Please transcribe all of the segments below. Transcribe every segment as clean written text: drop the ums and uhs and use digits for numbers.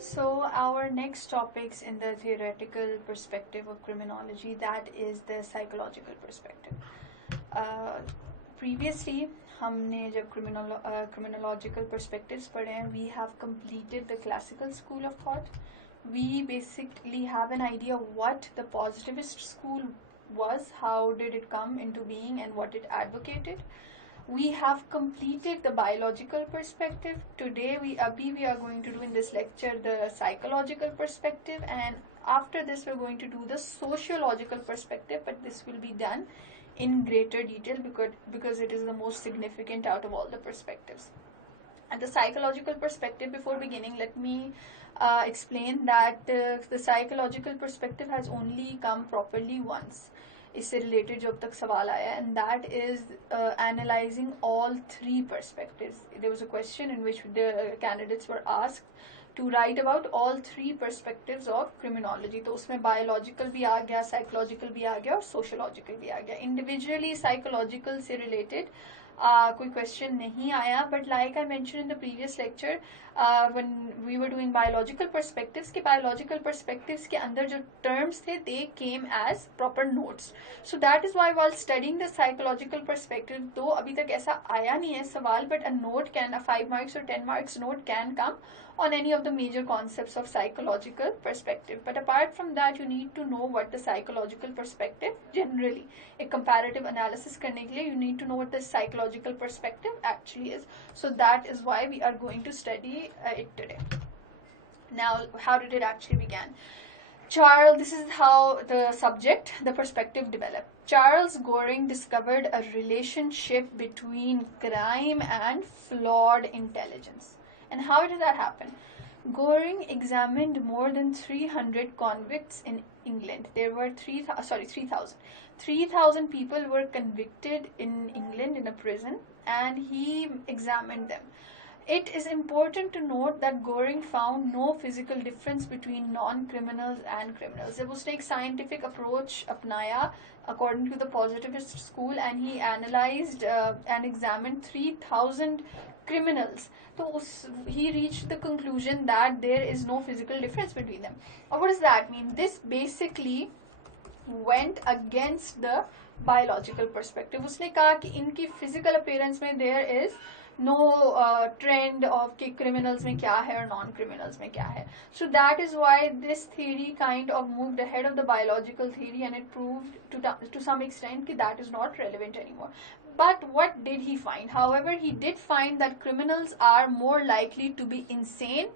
So our next topics in the theoretical perspective of criminology, that is the psychological perspective. Uh, Previously हमने जब criminological perspectives पढ़े हैं, we have completed the classical school of thought. We basically have an idea what the positivist school was, how did it come into being, and what it advocated. We have completed the biological perspective. Today we are going to do in this lecture the psychological perspective, and after this we're going to do the sociological perspective, but this will be done in greater detail because it is the most significant out of all the perspectives. And the psychological perspective, before beginning, let me explain that the psychological perspective has only come properly once. इससे related जब तक सवाल आया, and that is analyzing all three perspectives. There was a question in which the candidates were asked to write about all three perspectives of criminology. तो उसमें biological भी आ गया, psychological भी आ गया और sociological भी आ गया. Individually psychological से related कोई क्वेश्चन नहीं आया, but like I mention in the previous lecture when we were doing biological perspectives के बायोलॉजिकल पर्सपेक्टिव्स के अंदर जो टर्म्स थे they came as proper notes. So that is why while studying the psychological perspective, तो अभी तक ऐसा आया नहीं है सवाल, but a note can, a 5 marks or 10 marks note can come on any of the major concepts of psychological perspective. But apart from that, you need to know what the psychological perspective generally, a comparative analysis करने के लिए, you need to know what the psychological perspective actually is. So that is why we are going to study it today. Now, how did it actually begin? This is how the subject, the perspective developed. Charles Goring discovered a relationship between crime and flawed intelligence. And how did that happen? Goring examined more than 300 convicts in England. There were 3,000. 3,000 people were convicted in England in a prison, and he examined them. It is important to note that Goring found no physical difference between non-criminals and criminals. जब उसने एक scientific approach अपनाया according to the positivist school, and he analyzed and examined 3,000 criminals, so he reached the conclusion that there is no physical difference between them. What does that mean? This basically went against the biological perspective. उसने कहा कि इनकी physical appearance में there is no trend of कि criminals में क्या है और non-criminals में क्या है. So that is why this theory kind of moved ahead of the biological theory, and it proved to some extent कि that is not relevant anymore. But what did he find? However, he did find that criminals are more likely to be insane,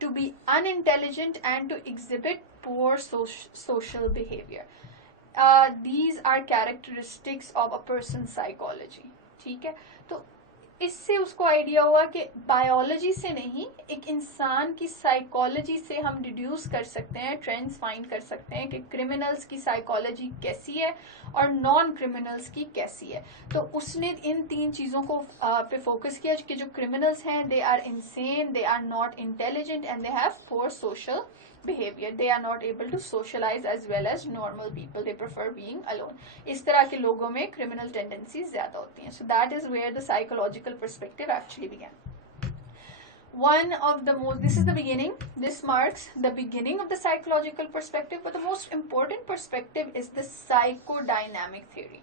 to be unintelligent, and to exhibit poor social behavior. These are characteristics of a person's psychology. ठीक है, तो इससे उसको idea हुआ कि biology से नहीं, एक इंसान की साइकोलॉजी से हम डिड्यूस कर सकते हैं, ट्रेंड्स फाइंड कर सकते हैं कि क्रिमिनल्स की साइकोलॉजी कैसी है और नॉन क्रिमिनल्स की कैसी है. तो उसने इन तीन चीज़ों को पे फोकस किया कि जो क्रिमिनल्स हैं they are insane, they are not intelligent, and they have poor social behavior. They are not able to socialize as well as normal people. They prefer being alone. इस तरह के लोगों में criminal tendencies ज़्यादा होती हैं. So that is where the psychological perspective actually began. This is the beginning. This marks the beginning of the psychological perspective, but the most important perspective is the psychodynamic theory.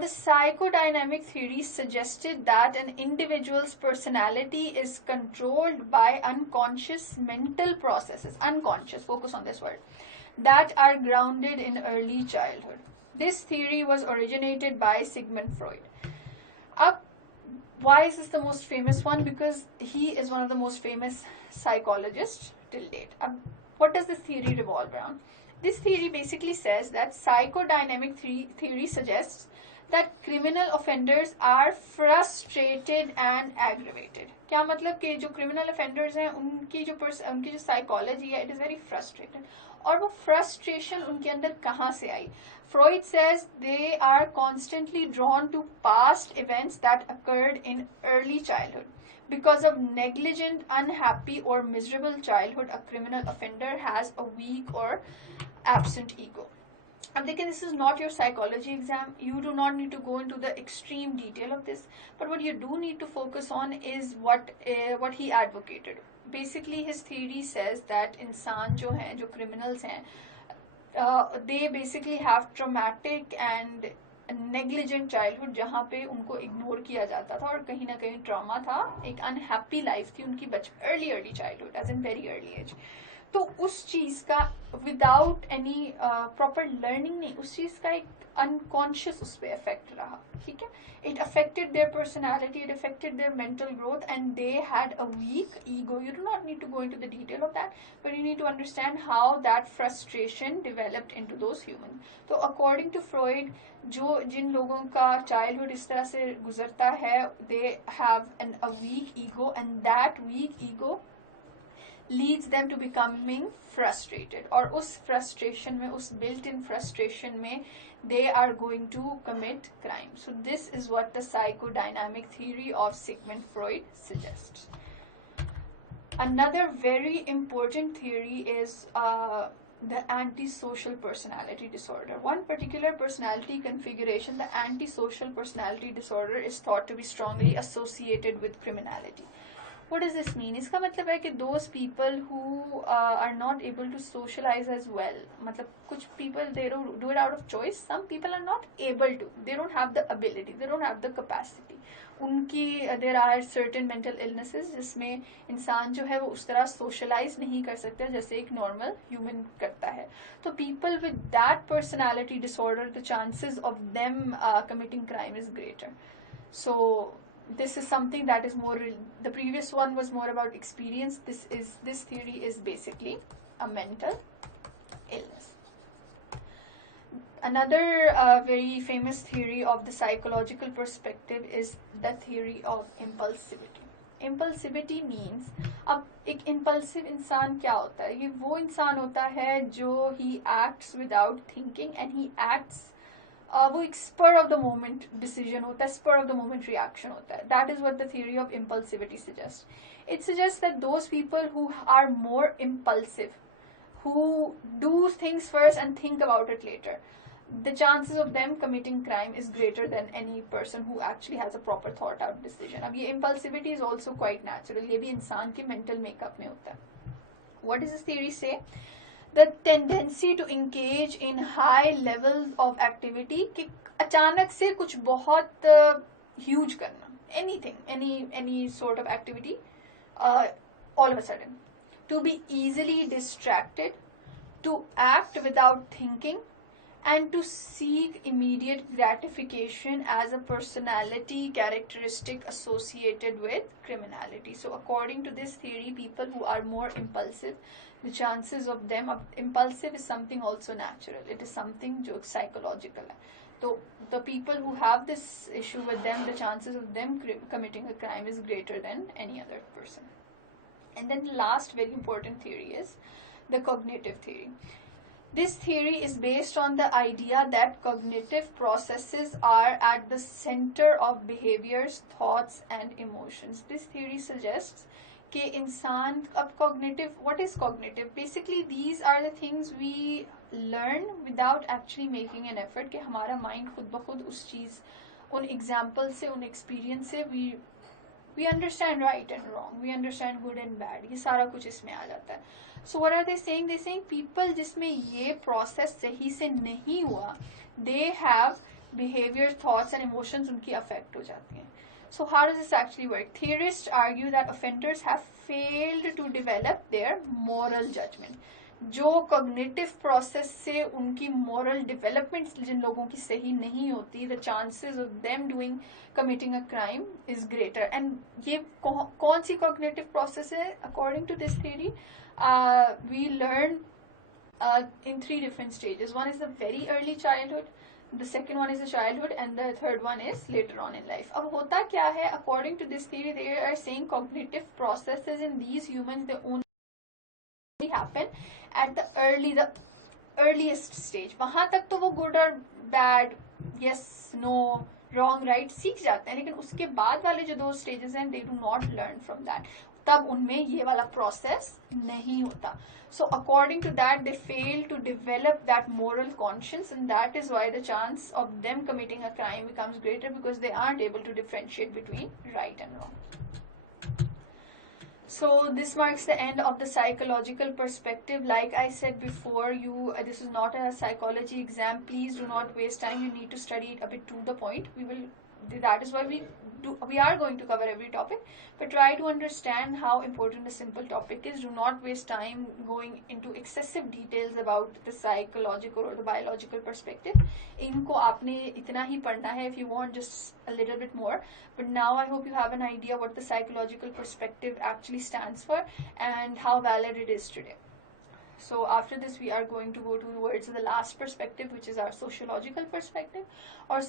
The psychodynamic theory suggested that an individual's personality is controlled by unconscious mental processes, unconscious, focus on this word, that are grounded in early childhood. This theory was originated by Sigmund Freud. Why is this the most famous one? Because he is one of the most famous psychologists till date. What does this theory revolve around? This theory basically says that psychodynamic theory suggests that criminal offenders are frustrated and aggravated. क्या मतलब कि जो criminal offenders हैं उनकी जो psychology है, it is very frustrated. और वो frustration उनके अंदर कहाँ से आई? Freud says they are constantly drawn to past events that occurred in early childhood. Because of negligent, unhappy, or miserable childhood, a criminal offender has a weak or absent ego. I'm thinking this is not your psychology exam. You do not need to go into the extreme detail of this. But what you do need to focus on is what he advocated. basically his theory says that इंसान जो हैं, जो criminals हैं, they basically have traumatic and negligent childhood, जहाँ पे उनको ignore किया जाता था और कहीं ना कहीं ट्रॉमा था, एक अनहैप्पी लाइफ थी उनकी early childhood, age in very early age. तो उस चीज का विदाउट एनी प्रॉपर लर्निंग नहीं, उस चीज का एक अनकॉन्शियस उस पर इफेक्ट रहा. ठीक है, it affected their personality, it affected their mental growth, and they had a weak ego. You do not need to go into the detail of that, but you need to understand how that frustration developed into those human. तो according to Freud, जो जिन लोगों का childhood इस तरह से गुजरता है, they have an a weak ego, and that weak ego leads them to becoming frustrated, और उस frustration में, उस built-in frustration में, they are going to commit crime. So this is what the psychodynamic theory of Sigmund Freud suggests. Another very important theory is the antisocial personality disorder. One particular personality configuration, the antisocial personality disorder, is thought to be strongly associated with criminality. What does this mean? इसका मतलब है कि those people who are not able to socialize as well, मतलब कुछ people they don't do it out of choice, some people are not able to, they don't have the ability, they don't have the capacity. उनकी there are certain mental illnesses जिसमें इंसान जो है वो उस तरह socialize नहीं कर सकता जैसे एक normal human करता है. तो people with that personality disorder, the chances of them committing crime is greater. So this is something that is more, the previous one was more about experience. This theory is basically a mental illness. Another very famous theory of the psychological perspective is the theory of impulsivity. Impulsivity means, अब एक impulsive इंसान क्या होता है? ये वो इंसान होता है जो he acts without thinking, and he acts वो एक spur of the moment decision होता है, spur of the moment reaction होता है. That is what the theory of impulsivity suggests. It suggests that those people who are more impulsive, who do things first and think about it later, the chances of them committing crime is greater than any person who actually has a proper thought out decision. अब ये impulsivity is also quite natural, ये भी इंसान के mental makeup में होता है. What does this theory say? The tendency to engage in high levels of activity, कि अचानक से कुछ बहुत huge करना, anything, any sort of activity, all of a sudden, to be easily distracted, to act without thinking, and to seek immediate gratification as a personality characteristic associated with criminality. So according to this theory, people who are more impulsive, the chances of them, impulsive is something also natural, it is something जो psychological है. So the people who have this issue with them, the chances of them committing a crime is greater than any other person. And then the last very important theory is the cognitive theory. This theory is based on the idea that cognitive processes are at the center of behaviors, thoughts and emotions. This theory suggests कि इंसान, अब cognitive, what is cognitive? Basically these are the things we learn without actually making an effort, कि हमारा mind खुद ब खुद उस चीज़, उन examples से, उन experience से we understand right and wrong, we understand good and bad, ये सारा कुछ इसमें आ जाता है. So what are they saying? They're saying people जिसमें ये process सही से नहीं हुआ, they have behavior, thoughts and emotions उनकी affect हो जाती हैं. So how does this actually work? Theorists argue that offenders have failed to develop their moral judgment. जो cognitive process से उनकी moral development जिन लोगों की सही नहीं होती, the chances of them committing a crime is greater. And ये कौन सी cognitive process है? According to this theory, we learn in 3 different stages. One is the very early childhood, the second one is the childhood, and the third one is later on in life. अब होता क्या है? According to this theory, they are saying cognitive processes in these humans, they only happen at the earliest stage. वहाँ तक तो वो good or bad, yes, no, wrong, right सीख जाते हैं, लेकिन उसके बाद वाले जो 2 stages हैं, they do not learn from that. तब उनमें ये वाला process नहीं होता. So according to that, they fail to develop that moral conscience, and that is why the chance of them committing a crime becomes greater, because they aren't able to differentiate between right and wrong. So this marks the end of the psychological perspective. Like I said before, you this is not a psychology exam. Please do not waste time. You need to study it a bit to the point. That is why we are going to cover every topic, but try to understand how important a simple topic is. Do not waste time going into excessive details about the psychological or the biological perspective. इनको आपने इतना ही पढ़ना है, if you want just a little bit more. But now I hope you have an idea what the psychological perspective actually stands for and how valid it is today. So after this we are going to go towards the last perspective, which is our sociological perspective. और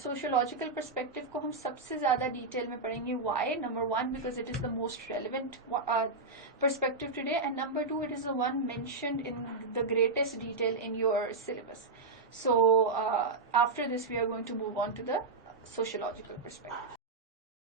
sociological perspective को हम सबसे ज़्यादा detail में पढ़ेंगे. Why? Number one, because it is the most relevant perspective today, and number two, it is the one mentioned in the greatest detail in your syllabus. So after this we are going to move on to the sociological perspective.